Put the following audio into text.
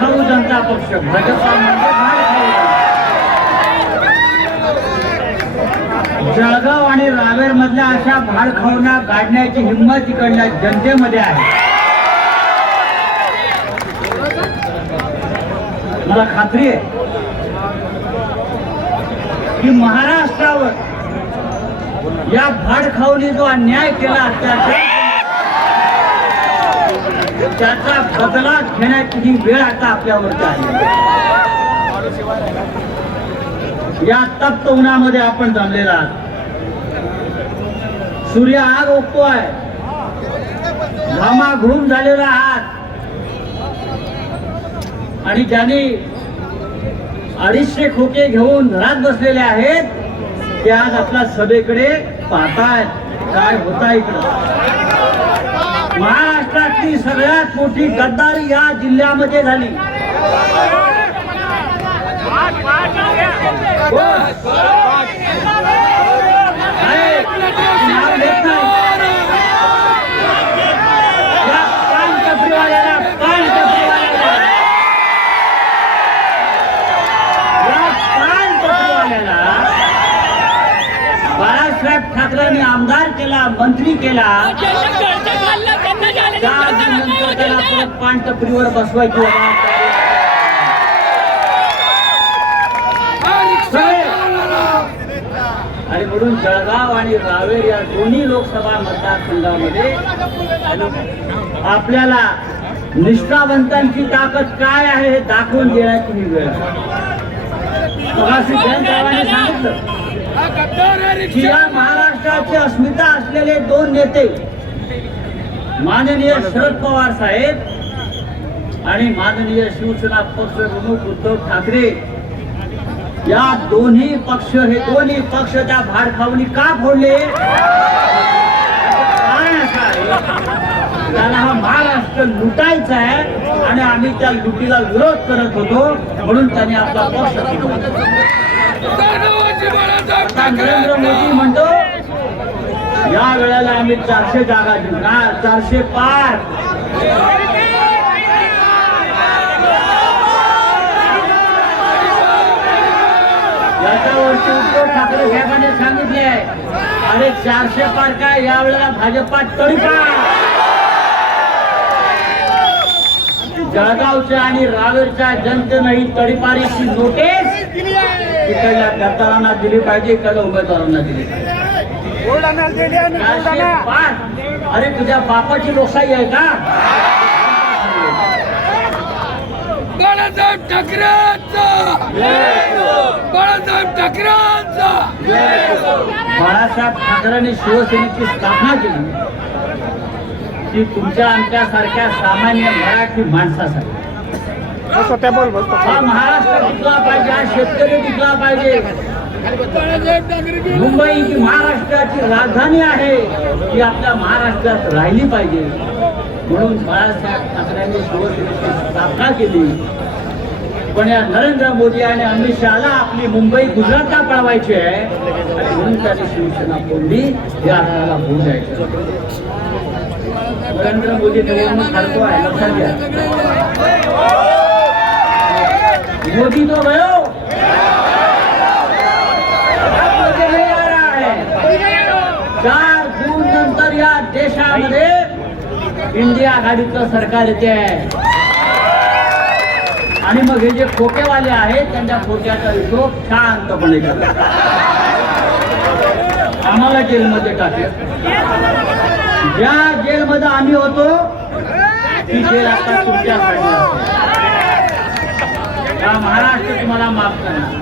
खाऊ जनता पक्ष जळगाव आणि रावेर मधल्या अशा भाड खाऊना काढण्याची हिंमत इकडल्या जनतेमध्ये आहे. मला खात्री आहे? की महाराष्ट्रावर या भाडखाऊने जो अन्याय केला अत्याचार त्याचा बदला घेण्याची ही वेळ आता आपल्यावरती आहे. या तप्त उन्हामध्ये आपण जमलेला आहात. सूर्य आग ओकतोय घामाघूम झालेला आहात. आणि ज्यांनी अडीचशे खोके घेऊन घरात बसलेले आहेत ते आज आपल्या सभेकडे पाहतायत. काय होता इकडं? महाराष्ट्रातली सगळ्यात मोठी गद्दारी या जिल्ह्यामध्ये झाली. बाळासाहेब ठाकरेंनी आमदार केला मंत्री केला. त्यानंतर त्याला परत पानटपरीवर बसवायची आणि म्हणून जळगाव आणि रावेर या दोन्ही लोकसभा मतदारसंघामध्ये आपल्याला निष्ठावंतांची ताकद काय आहे हे दाखवून देण्याची ही वेळ सांगितलं की या महाराष्ट्राची अस्मिता असलेले दोन नेते माननीय शरद पवार साहेब आणि माननीय शिवसेना पक्ष प्रमुख उद्धव ठाकरे. या दोन्ही पक्ष हे दोन्ही पक्ष त्या भारखावणी का फोडले? असं आहे त्याला हा महाराष्ट्र लुटायचा आहे आणि आम्ही त्या लुटीला विरोध करत होतो म्हणून त्यांनी आपला पक्ष आता नरेंद्र मोदी म्हणतो या वेळेला आम्ही चारशे जागा जिंकणार चारशे पाच याच्यावरती उद्धव ठाकरे साहेबांनी सांगितले अरे चारशे पार काय या वेळेला भाजपा का जळगावच्या आणि रावेरच्या जनतेनं ही तडीपारीची नोटीस इकडल्या गद्दारांना दिली पाहिजे इकडल्या उमेदवारांना दिली पाहिजे. अरे तुझ्या बापाची लोकशाही आहे का? बाळासाहेब ठाकरेंचा बाळासाहेब ठाकरेंचा बाळासाहेब ठाकरेंनी शिवसेनेची स्थापना केली. ती तुमच्या आमच्या सारख्या सामान्य मराठी माणसासाठी. हा महाराष्ट्र टिकला पाहिजे हा शेतकरी टिकला पाहिजे. मुंबई ही महाराष्ट्राची राजधानी आहे. ती आपल्या महाराष्ट्रात राहिली पाहिजे. म्हणून बाळासाहेब ठाकरेंनी शिवसेनेची स्थापना केली. पण या नरेंद्र मोदी आणि अमित शहाला आपली मुंबई गुजरातला पळवायची आहे. आणि म्हणून त्याची शिवसेना फोडली. या आपल्याला होऊ द्यायचं. नरेंद्र मोदी निवडणूक हरतो आहे लक्षात घ्या. मोदी तो गयो देशामध्ये इंडिया आघाडीचं सरकार येते आहे. आणि मग हे जे खोकेवाले आहेत त्यांच्या खोक्याचा हिशोब शांतपणे आम्हाला जेलमध्ये टाकेल ज्या जेलमध्ये आम्ही होतो ती जेल आता तुमच्यासाठी. हा महाराष्ट्र तुम्हाला माफ करणार.